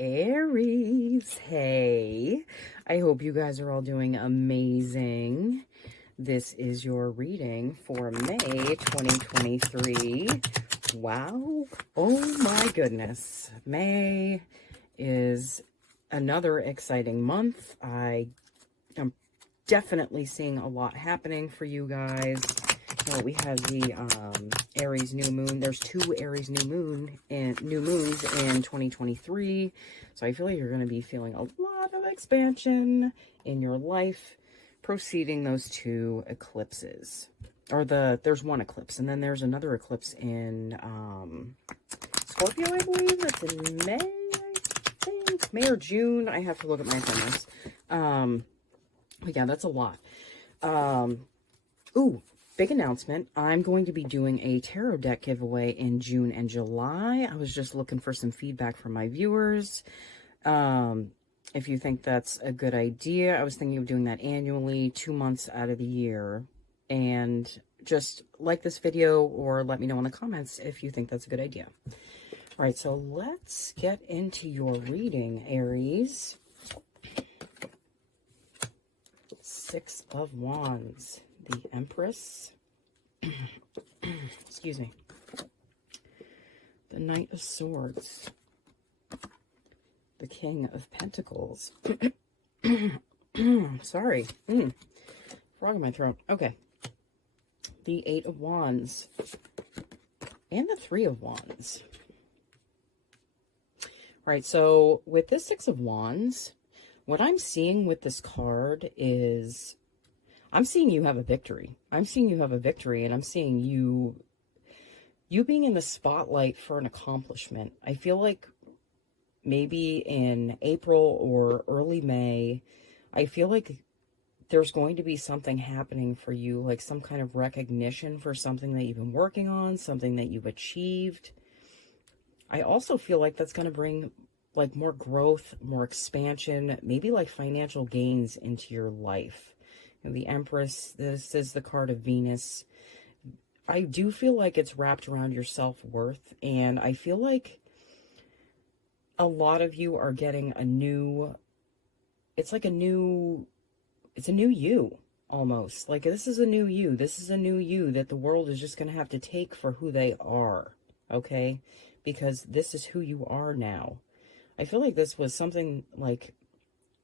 Aries, hey, I hope you guys are all doing amazing. This is your reading for May 2023. Wow, oh my goodness. May is another exciting month. I am definitely seeing a lot happening for you guys. We have the Aries new moon. There's 2 Aries new moons in 2023. So I feel like you're going to be feeling a lot of expansion in your life preceding those 2 eclipses. Or there's one eclipse, and then there's another eclipse in Scorpio, I believe. That's in May, I think. May or June. I have to look at my appointments. But yeah, that's a lot. Ooh. Big announcement. I'm going to be doing a tarot deck giveaway in June and July. I was just looking for some feedback from my viewers. If you think that's a good idea, I was thinking of doing that annually, 2 months out of the year. And just like this video or let me know in the comments if you think that's a good idea. All right, so let's get into your reading, Aries. 6 of Wands. The Empress, excuse me, the Knight of Swords, the King of Pentacles, sorry, frog in my throat, okay, the 8 of Wands, and the 3 of Wands. Right, so with this 6 of Wands, what I'm seeing with this card is I'm seeing you have a victory. I'm seeing you have a victory, and I'm seeing you being in the spotlight for an accomplishment. I feel like maybe in April or early May, I feel like there's going to be something happening for you, like some kind of recognition for something that you've been working on, something that you've achieved. I also feel like that's going to bring like more growth, more expansion, maybe like financial gains into your life. The Empress, this is the card of Venus. I do feel like it's wrapped around your self-worth, and I feel like a lot of you are getting a new, it's a new you, almost. Like, this is a new you. This is a new you that the world is just going to have to take for who they are, okay? Because this is who you are now. I feel like this was something like,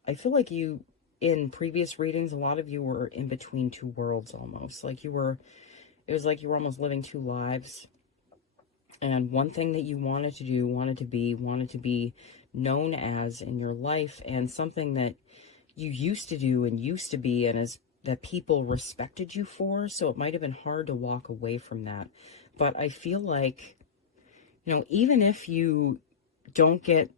I feel like you, in previous readings, a lot of you were in between 2 worlds almost. Like it was like you were almost living 2 lives. And one thing that you wanted to do, wanted to be known as in your life, and something that you used to do and used to be, and as that people respected you for. So it might have been hard to walk away from that. But I feel like, even if you don't get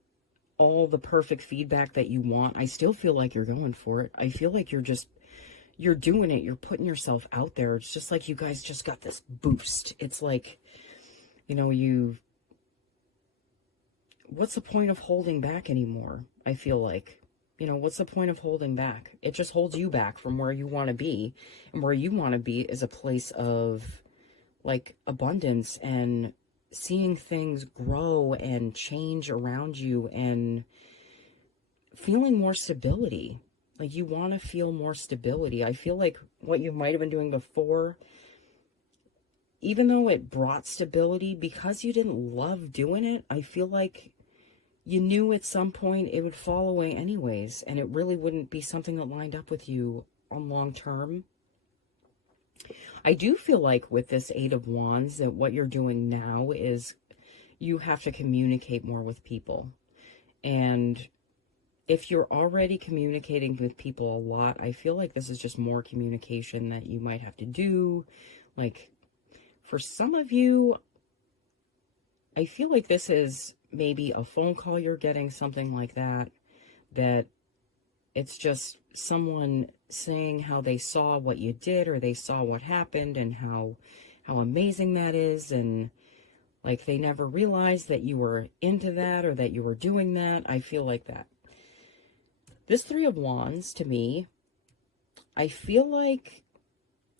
all the perfect feedback that you want, I still feel like you're going for it. I feel like you're doing it. You're putting yourself out there. It's just like you guys just got this boost. It's like, what's the point of holding back anymore? I feel like, what's the point of holding back? It just holds you back from where you want to be. And where you want to be is a place of like abundance and seeing things grow and change around you and feeling more stability. Like, you want to feel more stability. I feel like what you might have been doing before, even though it brought stability, because you didn't love doing it, I feel like you knew at some point it would fall away anyways, and it really wouldn't be something that lined up with you on long term. I do feel like with this 8 of Wands that what you're doing now is you have to communicate more with people. And if you're already communicating with people a lot, I feel like this is just more communication that you might have to do. Like, for some of you, I feel like this is maybe a phone call you're getting, something like that, that it's just someone saying how they saw what you did, or they saw what happened and how amazing that is, and like they never realized that you were into that or that you were doing that. I feel like that. This 3 of Wands, to me, I feel like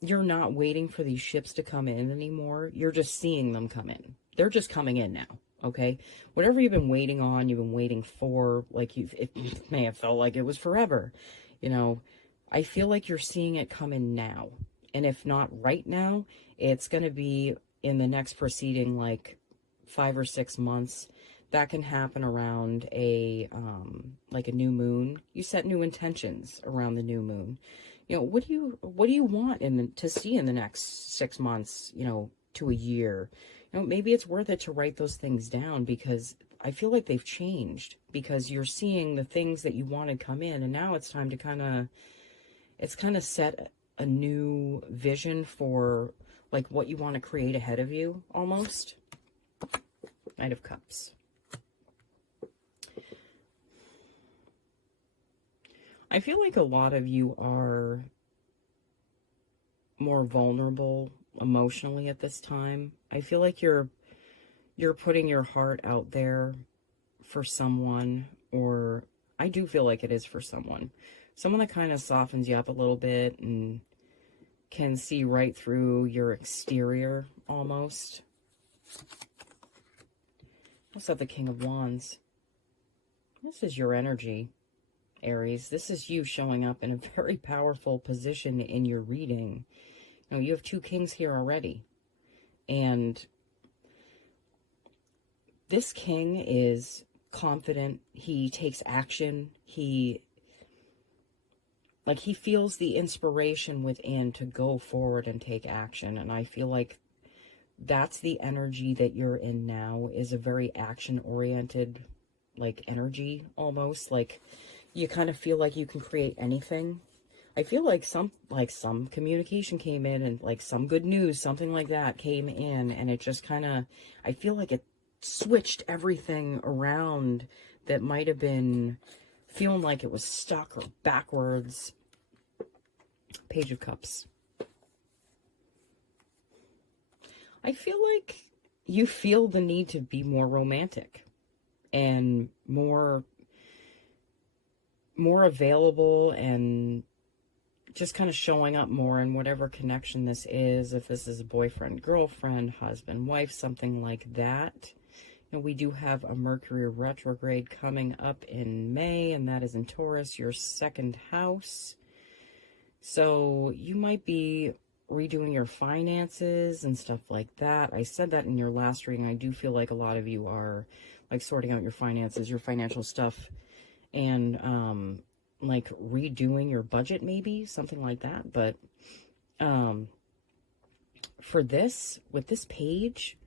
you're not waiting for these ships to come in anymore. You're just seeing them come in. They're just coming in now. Okay? Whatever you've been waiting on, you've been waiting for, like it may have felt like it was forever. You know, I feel like you're seeing it come in now. And if not right now, it's going to be in the next preceding like 5 or 6 months. That can happen around a like a new moon. You set new intentions around the new moon. You know, what do you want to see in the next 6 months, to a year? Maybe it's worth it to write those things down, because I feel like they've changed, because you're seeing the things that you wanted come in, and now it's time to kind of set a new vision for like what you want to create ahead of you, almost. Knight of Cups. I feel like a lot of you are more vulnerable emotionally at this time. I feel like you're putting your heart out there for someone, or I do feel like it is for someone. Someone that kind of softens you up a little bit and can see right through your exterior almost. What's up, the King of Wands? This is your energy, Aries. This is you showing up in a very powerful position in your reading. You have 2 kings here already. And this king is confident. He takes action. He feels the inspiration within to go forward and take action. And I feel like that's the energy that you're in now, is a very action-oriented, like, energy, almost. Like, you kind of feel like you can create anything. I feel like some communication came in, and like some good news, something like that came in, and it just kind of, I feel like it switched everything around that might have been feeling like it was stuck or backwards. Page of Cups. I feel like you feel the need to be more romantic and more available, and just kind of showing up more in whatever connection this is. If this is a boyfriend, girlfriend, husband, wife, something like that. We do have a Mercury retrograde coming up in May, and that is in Taurus, your 2nd house. So you might be redoing your finances and stuff like that. I said that in your last reading. I do feel like a lot of you are like sorting out your finances, your financial stuff, and like redoing your budget, maybe something like that. But for this, with this page,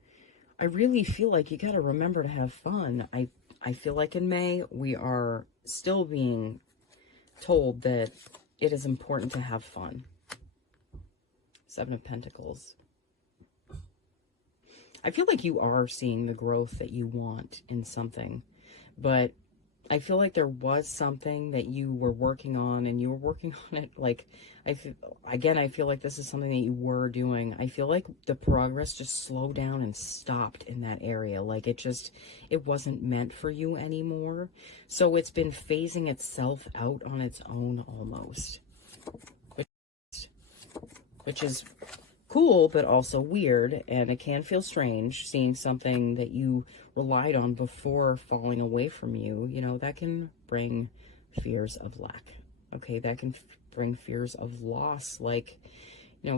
I really feel like you got to remember to have fun. I feel like in May we are still being told that it is important to have fun. 7 of Pentacles. I feel like you are seeing the growth that you want in something, but I feel like there was something that you were working on, and you were working on it. Like, I feel like this is something that you were doing. I feel like the progress just slowed down and stopped in that area. Like, it wasn't meant for you anymore. So it's been phasing itself out on its own almost, which is cool, but also weird, and it can feel strange seeing something that you relied on before falling away from you. That can bring fears of lack. Okay, that can bring fears of loss, like,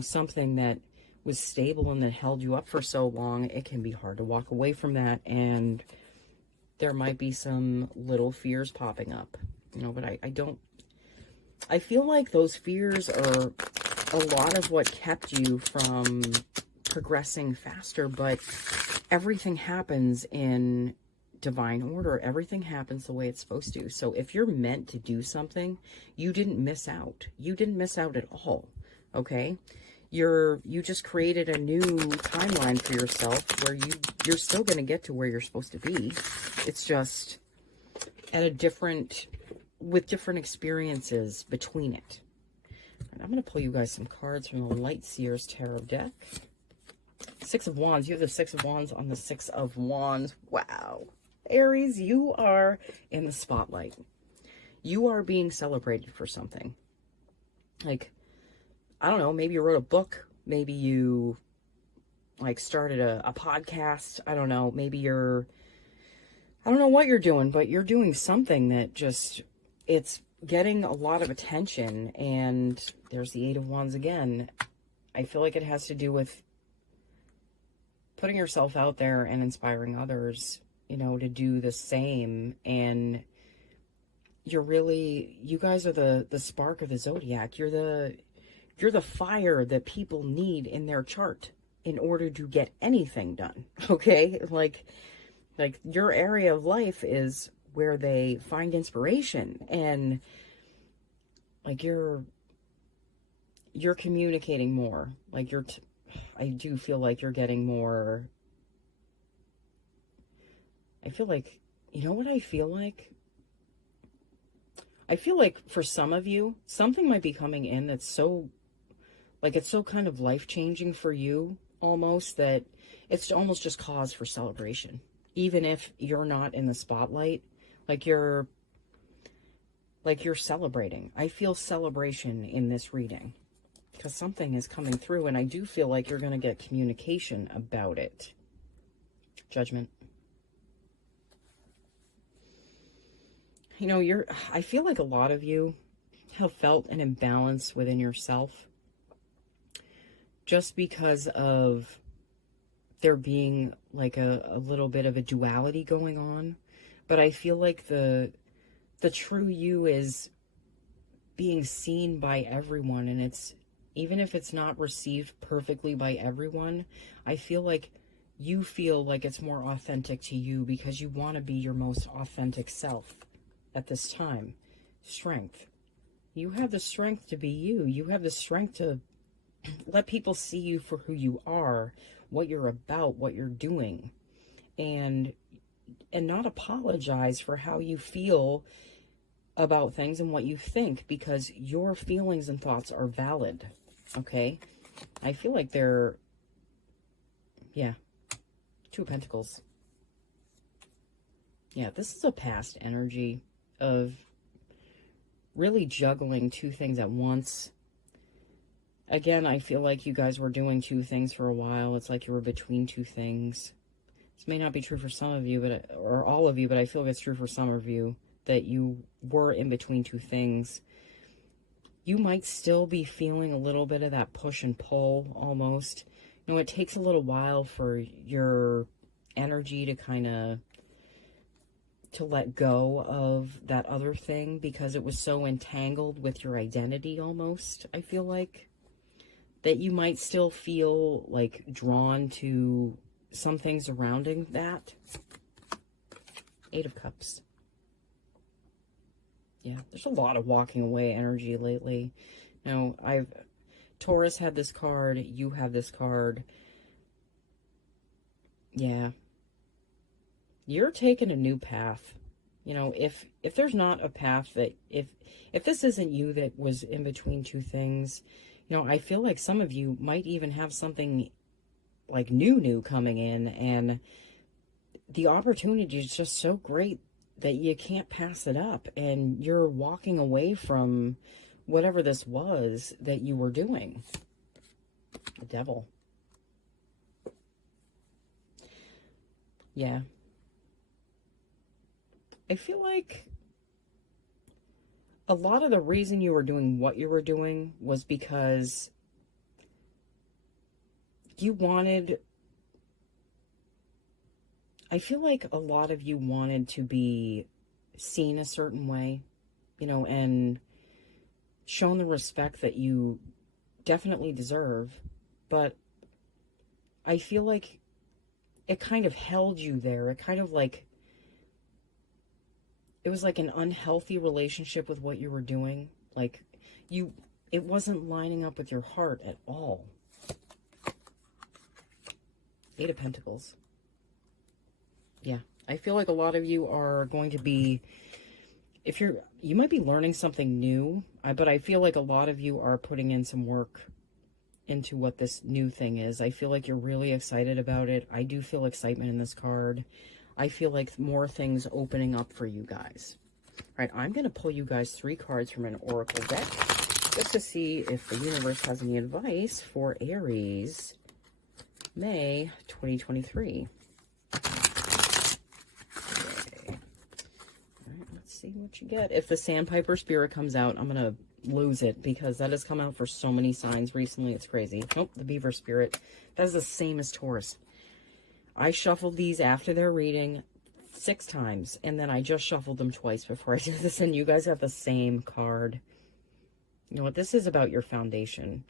something that was stable and that held you up for so long. It can be hard to walk away from that, and there might be some little fears popping up, but I feel like those fears are a lot of what kept you from progressing faster. But everything happens in divine order. Everything happens the way it's supposed to. So if you're meant to do something, you didn't miss out. You didn't miss out at all. Okay? You just created a new timeline for yourself where you're still going to get to where you're supposed to be. It's just at with different experiences between it. I'm going to pull you guys some cards from the Light Seers Tarot deck. 6 of Wands. You have the 6 of Wands on the 6 of Wands. Wow. Aries, you are in the spotlight. You are being celebrated for something. Like, I don't know, maybe you wrote a book. Maybe you, like, started a podcast. I don't know. Maybe you're I don't know what you're doing, but you're doing something that just, it's getting a lot of attention. And there's the Eight of Wands again. I feel like it has to do with putting yourself out there and inspiring others, you know, to do the same. And you guys are the spark of the zodiac. You're the fire that people need in their chart in order to get anything done. Okay? Like your area of life is where they find inspiration, and like you're communicating more. Like I do feel like you're getting more. I feel like, you know what I feel like? I feel like for some of you, something might be coming in that's so, like, it's so kind of life-changing for you almost that it's almost just cause for celebration. Even if you're not in the spotlight, like you're celebrating. I feel celebration in this reading because something is coming through, and I do feel like you're going to get communication about it. Judgment. You know, I feel like a lot of you have felt an imbalance within yourself just because of there being like a little bit of a duality going on. But I feel like the true you is being seen by everyone, and it's, even if it's not received perfectly by everyone, I feel like you feel like it's more authentic to you because you want to be your most authentic self at this time. Strength. You have the strength to be you. You have the strength to let people see you for who you are, what you're about, what you're doing, and not apologize for how you feel about things and what you think, because your feelings and thoughts are valid. Okay? I feel like they're, yeah, Two of Pentacles. Yeah, this is a past energy of really juggling two things at once. Again, I feel like you guys were doing two things for a while. It's like you were between two things. This may not be true for some of you, or all of you, but I feel like it's true for some of you, that you were in between two things. You might still be feeling a little bit of that push and pull almost. You know, it takes a little while for your energy to kind of to let go of that other thing because it was so entangled with your identity almost, I feel like. That you might still feel like drawn to some things surrounding that. Eight of Cups. Yeah, there's a lot of walking away energy lately. Now, Taurus had this card, you have this card. Yeah. You're taking a new path. You know, if there's not a path that, if this isn't you that was in between two things, you know, I feel like some of you might even have something like new coming in, and the opportunity is just so great that you can't pass it up, and you're walking away from whatever this was that you were doing. The Devil. Yeah. I feel like a lot of the reason you were doing what you were doing was because you wanted, I feel like a lot of you wanted to be seen a certain way, you know, and shown the respect that you definitely deserve. But I feel like it kind of held you there. It kind of like, it was like an unhealthy relationship with what you were doing. Like it wasn't lining up with your heart at all. Eight of Pentacles. Yeah. I feel like a lot of you are going to be, you might be learning something new, but I feel like a lot of you are putting in some work into what this new thing is. I feel like you're really excited about it. I do feel excitement in this card. I feel like more things opening up for you guys. All right, I'm going to pull you guys 3 cards from an oracle deck just to see if the universe has any advice for Aries, May 2023. Okay. see what you get. If the Sandpiper Spirit comes out, I'm going to lose it because that has come out for so many signs recently. It's crazy. Nope, the Beaver Spirit. That is the same as Taurus. I shuffled these after their reading 6 times, and then I just shuffled them twice before I did this, and you guys have the same card. You know what? This is about your foundation.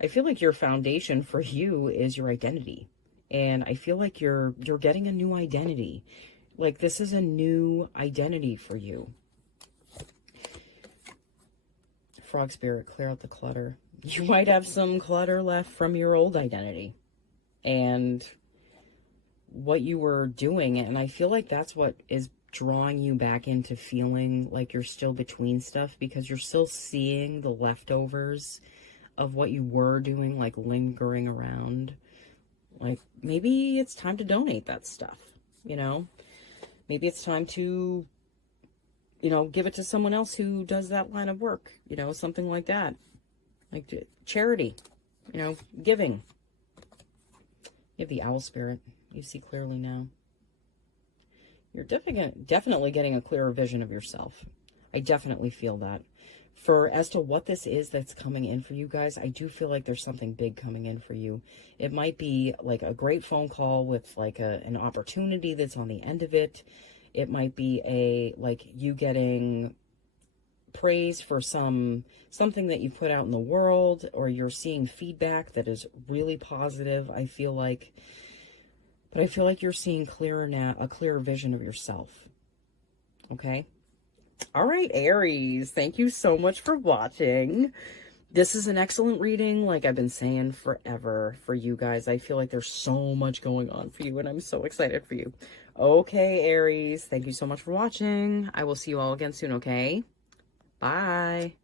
I feel like your foundation for you is your identity. And I feel like you're getting a new identity. Like this is a new identity for you. Frog Spirit, clear out the clutter. You might have some clutter left from your old identity and what you were doing. And I feel like that's what is drawing you back into feeling like you're still between stuff, because you're still seeing the leftovers of what you were doing, like lingering around. Like maybe it's time to donate that stuff, you know? Maybe it's time to, you know, give it to someone else who does that line of work, you know, something like that. Like charity, you know, giving. You have the Owl Spirit. You see clearly now. You're definitely getting a clearer vision of yourself. I definitely feel that. For as to what this is that's coming in for you guys, I do feel like there's something big coming in for you. It might be like a great phone call with like an opportunity that's on the end of it. It might be like you getting praise for something that you put out in the world, or you're seeing feedback that is really positive, I feel like. But I feel like you're seeing clearer now, a clearer vision of yourself. Okay? All right, Aries, thank you so much for watching. This is an excellent reading, like I've been saying forever for you guys. I feel like there's so much going on for you, and I'm so excited for you. Okay, Aries, thank you so much for watching. I will see you all again soon, okay? Bye.